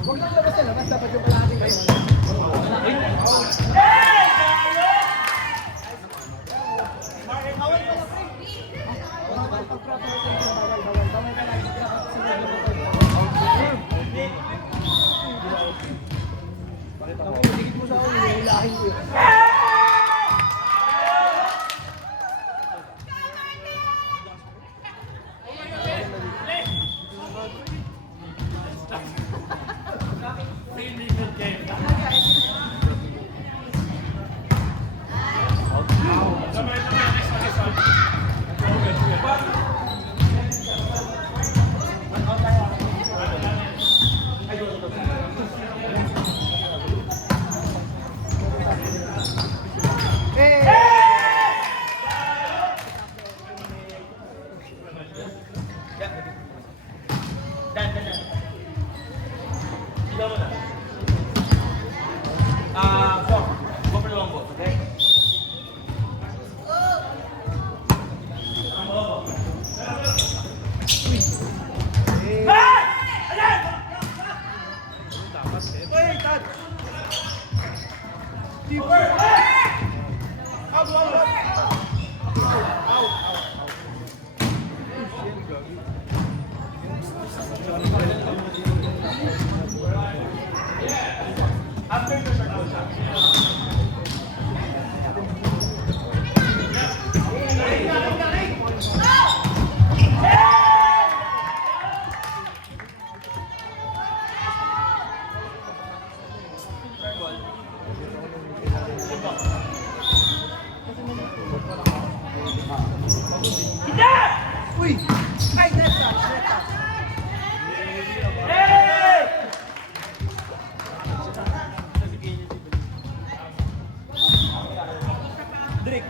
Huwag lang labas na labas, dapat yung kalahati kayo. Dikit mo sa ako, hilahin ko yun. Uy! Ay, neta! Drake!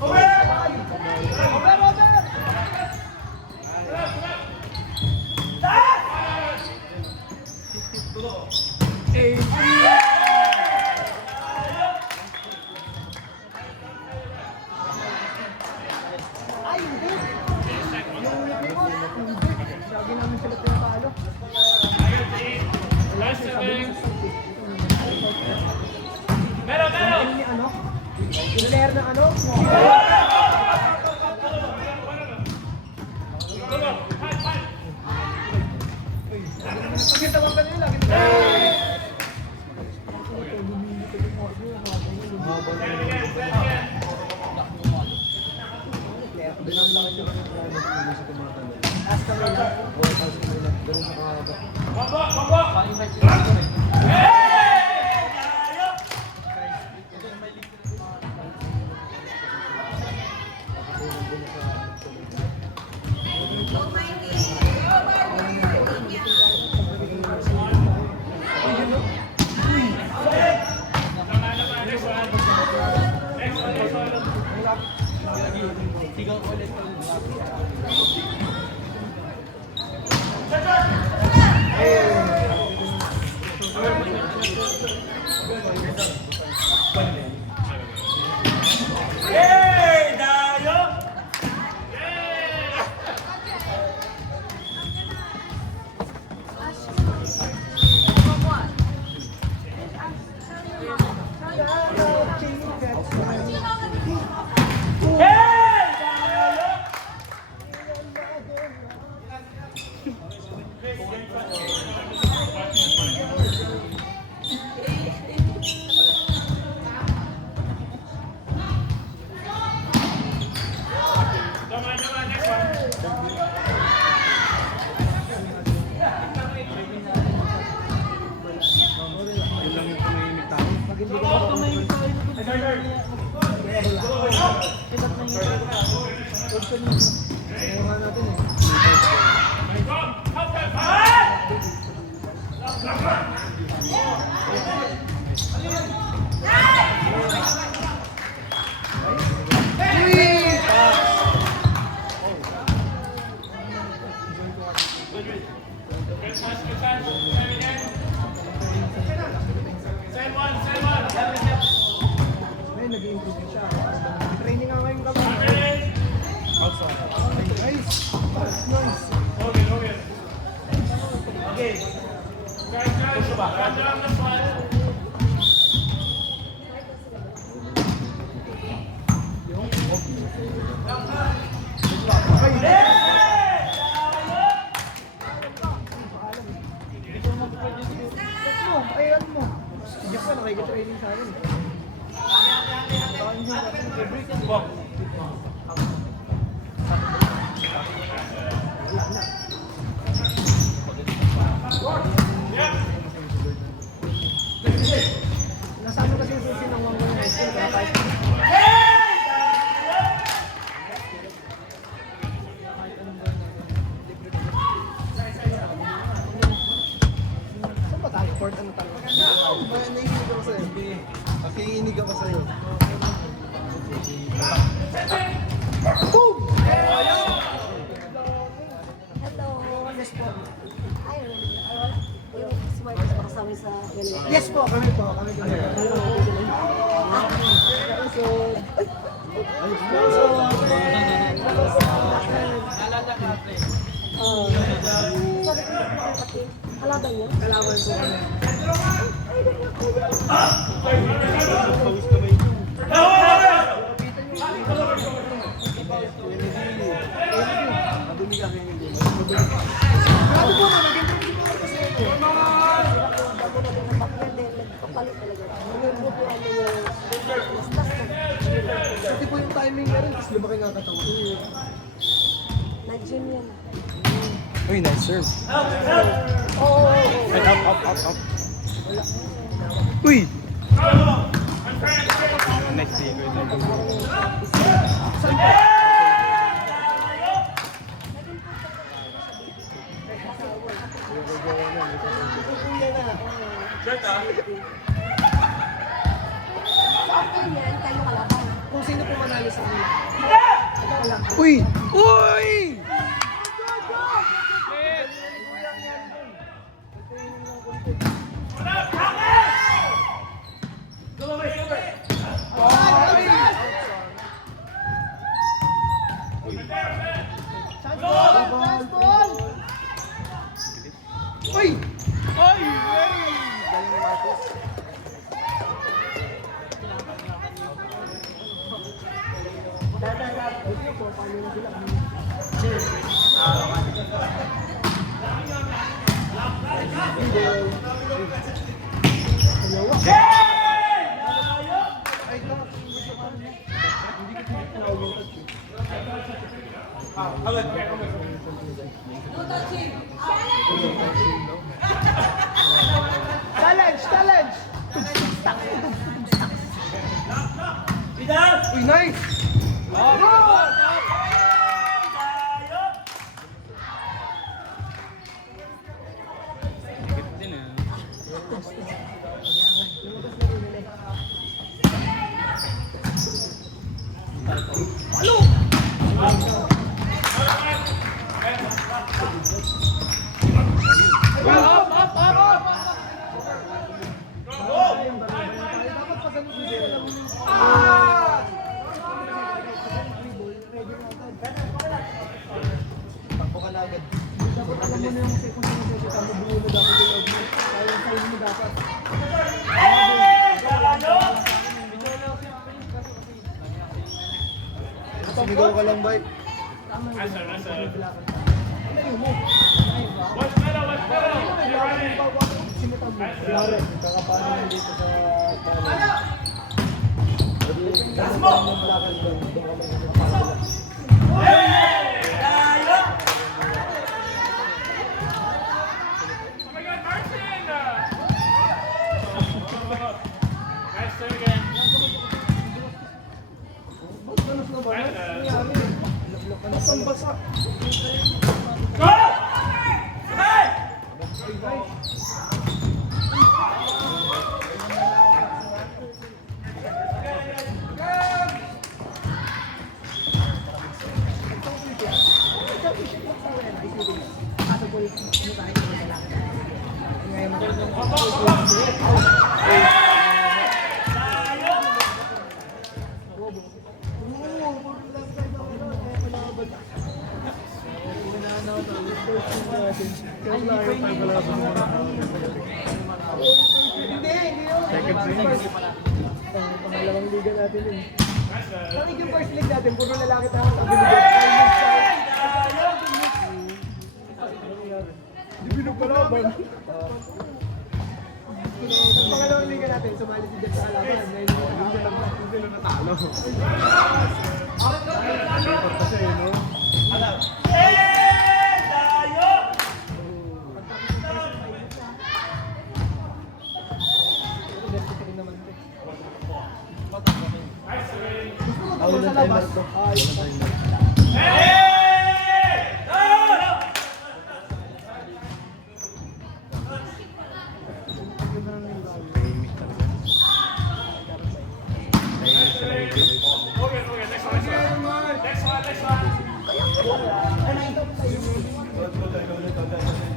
Over! player ng ano? Kita mo kanila, kita. Training nga ngayon kami. Nakikita-training sa akin. Nasaan mo kasi yung susi ng mga saan ba tayo? Court ano tayo? Naiinig ako sa'yo. Nakiinig ako sa'yo. Boom! Hello. Yes po. Yes po, kami po. Kami po. Kalaban niya? Kalaban po kami. Pati po yung timing na rin, tapos lumaki nga katawan. Nag-gym yan. Uy, nice serve. Oo. Up. Uy! Nice day. Kung sino po manalo sa kanila. Uy! Uy! Uy! paano na sila. Challenge! Challenge! Uy, nice! Din ah. Takbo ka na agad. Dapat alam mo na yung kung sino sa tamo buo na dapat yung log mo. Kaya yung size mo dapat. Sumigaw ka lang, boy. Tama yun. Klaro, kakapano mo dito sa kanan. Gas mo! Nasaan basa? Hindi yun. Pangalawang liga natin yun. Sabi yung first league natin, puro lalaki tayo. Hindi pinagpalaban. Sa pangalawang liga natin, sumali si Jeff sa kalaban. Hindi sila natalo. Gusto mo sa labas? Next one.